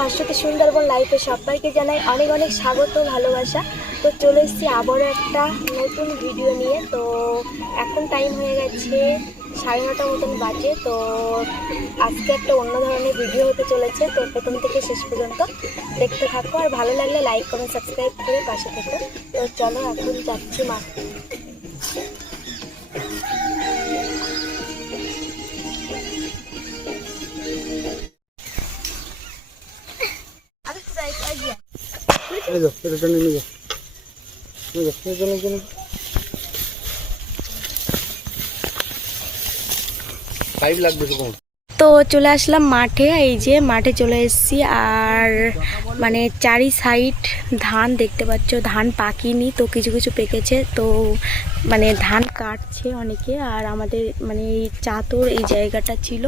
ভাস্বতী সুন্দরবন লাইফে সবাইকে জানাই অনেক অনেক স্বাগত ভালোবাসা। তো চলে এসেছি আবারও একটা নতুন ভিডিও নিয়ে। তো এখন টাইম হয়ে গেছে 9:30 মতন বাজে। তো আজকে একটা অন্য ধরনের ভিডিও হতে চলেছে। তো প্রথম থেকে শেষ পর্যন্ত দেখতে থাকো, আর ভালো লাগলে লাইক কমেন্ট সাবস্ক্রাইব করে পাশে থেকো। তো চলো এখন যাচ্ছি মা। তো চলে আসলাম মাঠে, এই যে মাঠে চলে এসেছি। আর মানে চারি সাইড ধান দেখতে পাচ্ছ, ধান পাকিনি তো কিছু কিছু পেকেছে। তো মানে ধান কাটছে অনেকে। আর আমাদের মানে এই চাতর এই জায়গাটা ছিল,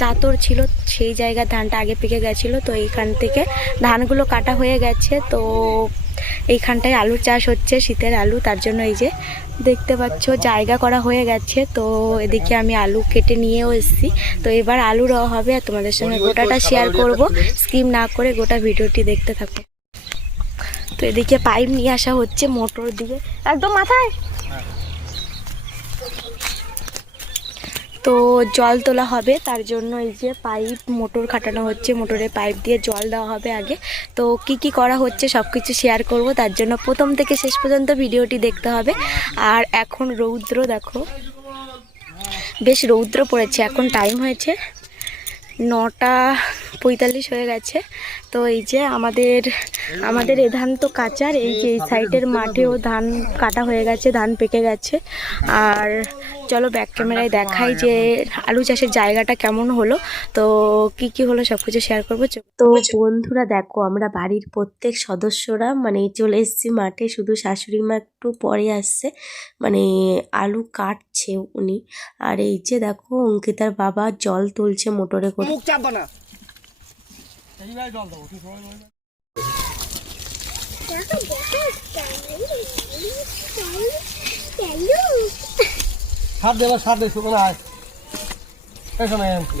চাতর ছিল, সেই জায়গার ধানটা আগে পেকে গেছিলো। তো এইখান থেকে ধানগুলো কাটা হয়ে গেছে। তো এইখানটায় আলু চাষ হচ্ছে, শীতের আলু, তার জন্য এই যে দেখতে পাচ্ছ জায়গা করা হয়ে গেছে। তো এদিকে আমি আলু কেটে নিয়েও এসেছি। তো এবার আলু রওয়া হবে, আর তোমাদের সঙ্গে গোটাটা শেয়ার করব, স্কিপ না করে গোটা ভিডিওটি দেখতে থাকো। তো এদিকে পাইপ নিয়ে আসা হচ্ছে মোটর দিয়ে একদম মাথায়। তো জল তোলা হবে, তার জন্য এই যে পাইপ মোটর খাটানো হচ্ছে, মোটরে পাইপ দিয়ে জল দেওয়া হবে আগে। তো কি কি করা হচ্ছে সব কিছু শেয়ার করব, তার জন্য প্রথম থেকে শেষ পর্যন্ত ভিডিওটি দেখতে হবে। আর এখন রৌদ্র দেখো, বেশ রৌদ্র পড়েছে। এখন টাইম হয়েছে 9:45 হয়ে গেছে। তো এই যে আমাদের এ ধান তো কাঁচার, এই যে এই সাইডের মাঠেও ধান কাটা হয়ে গেছে, ধান পেকে গেছে। আর চলো ব্যাক ক্যামেরায় দেখাই যে আলু চাষের জায়গাটা কেমন হলো, তো কি কি হলো সব কিছু শেয়ার করবো। তো বন্ধুরা দেখো, আমরা বাড়ির প্রত্যেক সদস্যরা মানে চলে এসেছি মাঠে, শুধু শাশুড়ি মা একটু পরে আসছে, মানে আলু কাটছে উনি। আর এই যে দেখো অঙ্কিতার বাবা জল তুলছে মোটরে করে। সার দেবার সার দে শুকনো আয়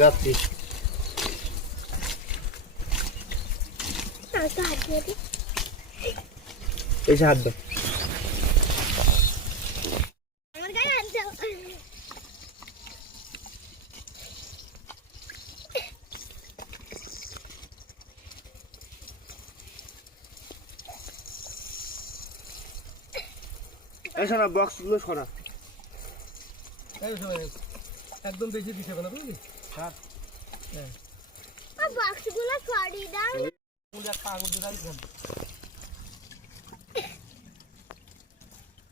যাচ্ছি। এই হাত দাও। এই শোনা বক্সগুলো সরা, একদম বেশি দিতে হবে না বুঝলি। হ্যাঁ বক্সগুলো সরিয়ে দাও।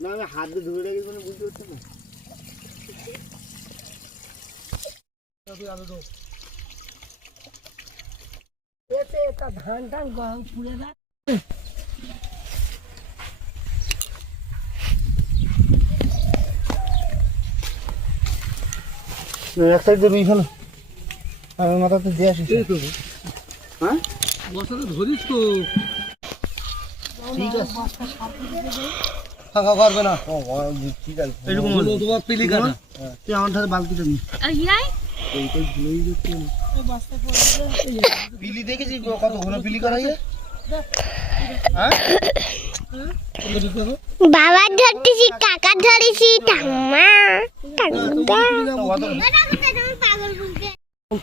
না আমি হাত দিয়ে ধরে রেখে কোনো বুঝতে পারছি না। ধান টান গরম পুড়ে না। এক সাইড দিয়ে ফেলো, আমি মাথাতে দিয়ে আসি। হ্যাঁ বস্তাটা ধরিস তো, ঠিক আছে ফাঁকা করবে না। ঠিক আছে তোমার পিলি কাটা, তুই আমার ধারে বালতিটা নি। পিলি দেখেছি কত ঘন পিলি করাই। হ্যাঁ বাবা ধরতেছি, কাকা ধরেছি, ঠাম্মা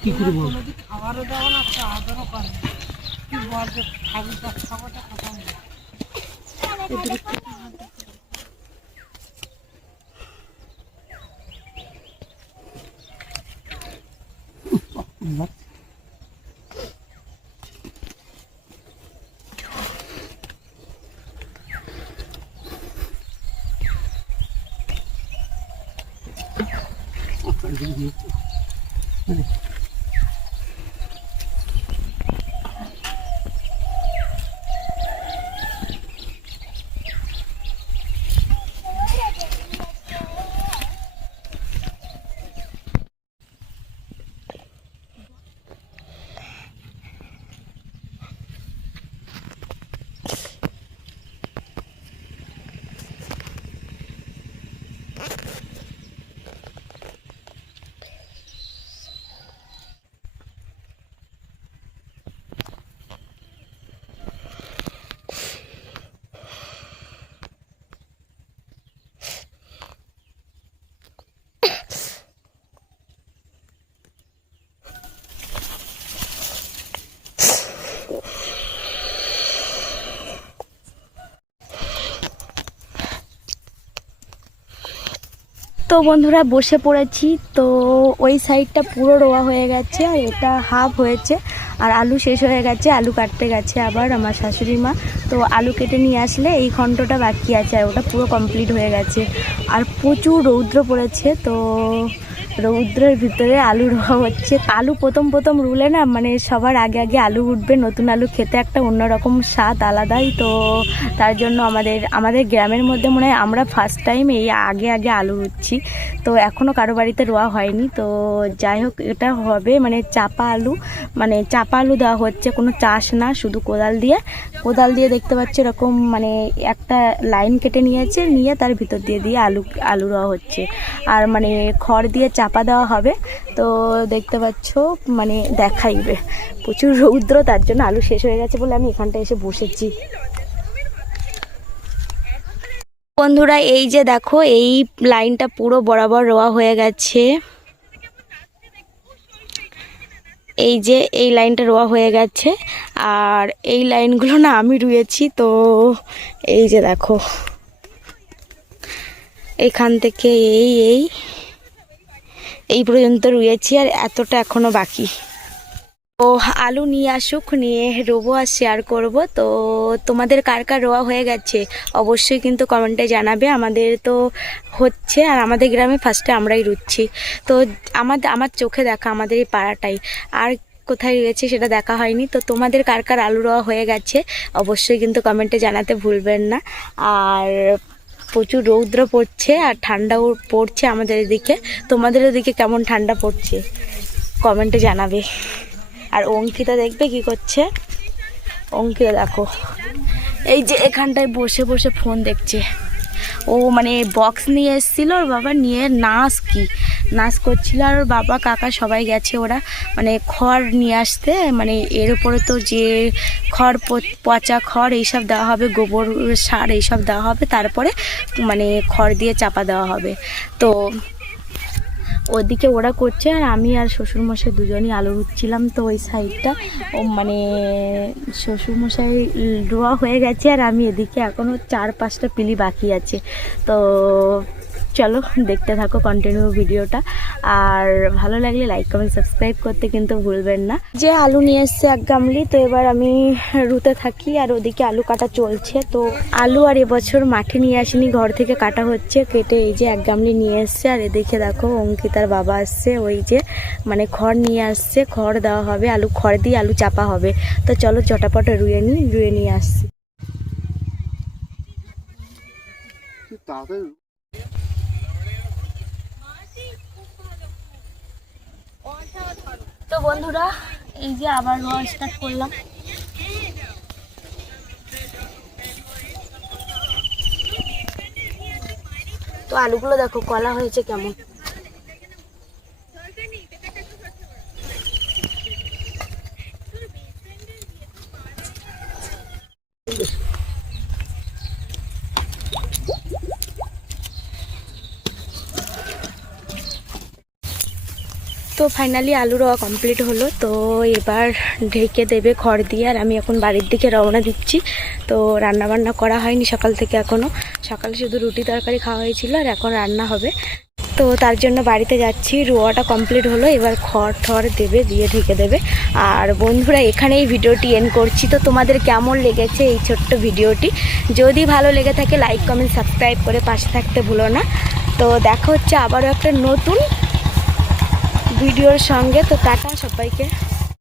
কি করে বল খাবারও দেওয়া না, আদরও করে কি বলছে, খাবিটা খাবারটা খতম। তো বন্ধুরা বসে পড়েছি। তো ওই সাইডটা পুরো রোয়া হয়ে গেছে আর এটা হাফ হয়েছে। আর আলু শেষ হয়ে গেছে, আলু কাটতে গেছে আবার আমার শাশুড়ি মা। তো আলু কেটে নিয়ে আসলে এই খণ্ডটা বাকি আছে আর ওটা পুরো কমপ্লিট হয়ে গেছে। আর প্রচুর রৌদ্র পড়েছে, তো রৌদ্রের ভিতরে আলু রোয়া হচ্ছে। আলু প্রথম রুলে না মানে সবার আগে আলু উঠবে, নতুন আলু খেতে একটা অন্যরকম স্বাদ আলাদাই। তো তার জন্য আমাদের গ্রামের মধ্যে মনে হয় আমরা ফার্স্ট টাইম এই আগে আলু রুচ্ছি। তো এখনও কারো বাড়িতে রোয়া হয়নি। তো যাই হোক, এটা হবে মানে চাপা আলু দেওয়া হচ্ছে, কোনো চাষ না, শুধু কোদাল দিয়ে দেখতে পাচ্ছি এরকম মানে একটা লাইন কেটে নিয়ে তার ভিতর দিয়ে আলু রোয়া হচ্ছে। আর মানে খড় দিয়ে চাপা দেওয়া হবে। তো দেখতে পাচ্ছ মানে দেখাইবে প্রচুর রৌদ্র, তার জন্য আলু শেষ হয়ে গেছে বলে আমি এখানটা এসে বসেছি। বন্ধুরা এই যে দেখো, এই লাইনটা পুরো বরাবর রোয়া হয়ে গেছে। এই যে এই লাইনটা রোয়া হয়ে গেছে আর এই লাইনগুলো না আমি রুয়েছি। তো এই যে দেখো, এখান থেকে এই পর্যন্ত রুয়েছি আর এতটা এখনো বাকি। তো আলু নিয়ে আসুক, নিয়ে রোবো আর শেয়ার করব। তো তোমাদের কার কার রোয়া হয়ে গেছে অবশ্যই কিন্তু কমেন্টে জানাবে। আমাদের তো হচ্ছে আর আমাদের গ্রামে ফার্স্টে আমরাই রুচ্ছি। তো আমার চোখে দেখা আমাদের এই পাড়াটাই, আর কোথায় রয়েছে সেটা দেখা হয়নি। তো তোমাদের কার কার আলু রোয়া হয়ে গেছে অবশ্যই কিন্তু কমেন্টে জানাতে ভুলবেন না। আর প্রচুর রৌদ্র পড়ছে আর ঠান্ডাও পড়ছে আমাদের এদিকে। তোমাদের ওদিকে কেমন ঠান্ডা পড়ছে কমেন্টে জানাবে। আর অঙ্কিতা দেখবে কি করছে, অঙ্কিতা দেখো এই যে এখানটায় বসে ফোন দেখছে। ও মানে বক্স নিয়ে এসেছিলো, ওর বাবা নিয়ে নাচ করছিল। আর ওর বাবা কাকা সবাই গেছে ওরা মানে খড় নিয়ে আসতে। মানে এর উপরে তো যে খড় পচা খড় এইসব দেওয়া হবে, গোবর সার এইসব দেওয়া হবে, তারপরে মানে খড় দিয়ে চাপা দেওয়া হবে। তো ওদিকে ওরা করছে আর আমি আর শ্বশুরমশাই দুজনই আলু রুচ্ছিলাম। তো ওই সাইডটা মানে শ্বশুরমশাই রোয়া হয়ে গেছে আর আমি এদিকে এখনও 4-5টা পিলি বাকি আছে। তো চলো দেখতে থাকো কন্টিনিউ ভিডিওটা। আর ভালো লাগলে লাইক কমেন্ট সাবস্ক্রাইব করতে কিন্তু ভুলবেন না। যে আলু নিয়ে এসছে 1 গামলি, তো এবার আমি রুতে থাকি আর ওদিকে আলু কাটা চলছে। তো আলু আর এবছর মাঠে নিয়ে আসিনি, ঘর থেকে কাটা হচ্ছে। কেটে এই যে 1 গামলি নিয়ে এসছে। আর এদিকে দেখো অঙ্কিতার বাবা আসছে, ওই যে মানে খড় নিয়ে আসছে, খড় দেওয়া হবে, খড় দিয়ে আলু চাপা হবে। তো চলো চটাপট রুয়ে নিয়ে আসছি। তো বন্ধুরা এই যে আবার রোয়া স্টার্ট করলাম। তো আলুগুলো দেখো কলা হয়েছে কেমন। তো ফাইনালি আলু রোয়া কমপ্লিট হলো। তো এবার ঢেকে দেবে খড় দিয়ে। আর আমি এখন বাড়ির দিকে রওনা দিচ্ছি। তো রান্নাবান্না করা হয়নি সকাল থেকে এখনও, সকালে শুধু রুটি তরকারি খাওয়া হয়েছিল আর এখন রান্না হবে। তো তার জন্য বাড়িতে যাচ্ছি। রোয়াটা কমপ্লিট হলো, এবার খড় দেবে, দিয়ে ঢেকে দেবে। আর বন্ধুরা এখানেই ভিডিওটি এন্ড করছি। তো তোমাদের কেমন লেগেছে এই ছোট্ট ভিডিওটি? যদি ভালো লেগে থাকে লাইক কমেন্ট সাবস্ক্রাইব করে পাশে থাকতে ভুলো না। তো দেখা হচ্ছে আবারও একটা নতুন ভিডিওর সঙ্গে। তো টাটা সবাইকে।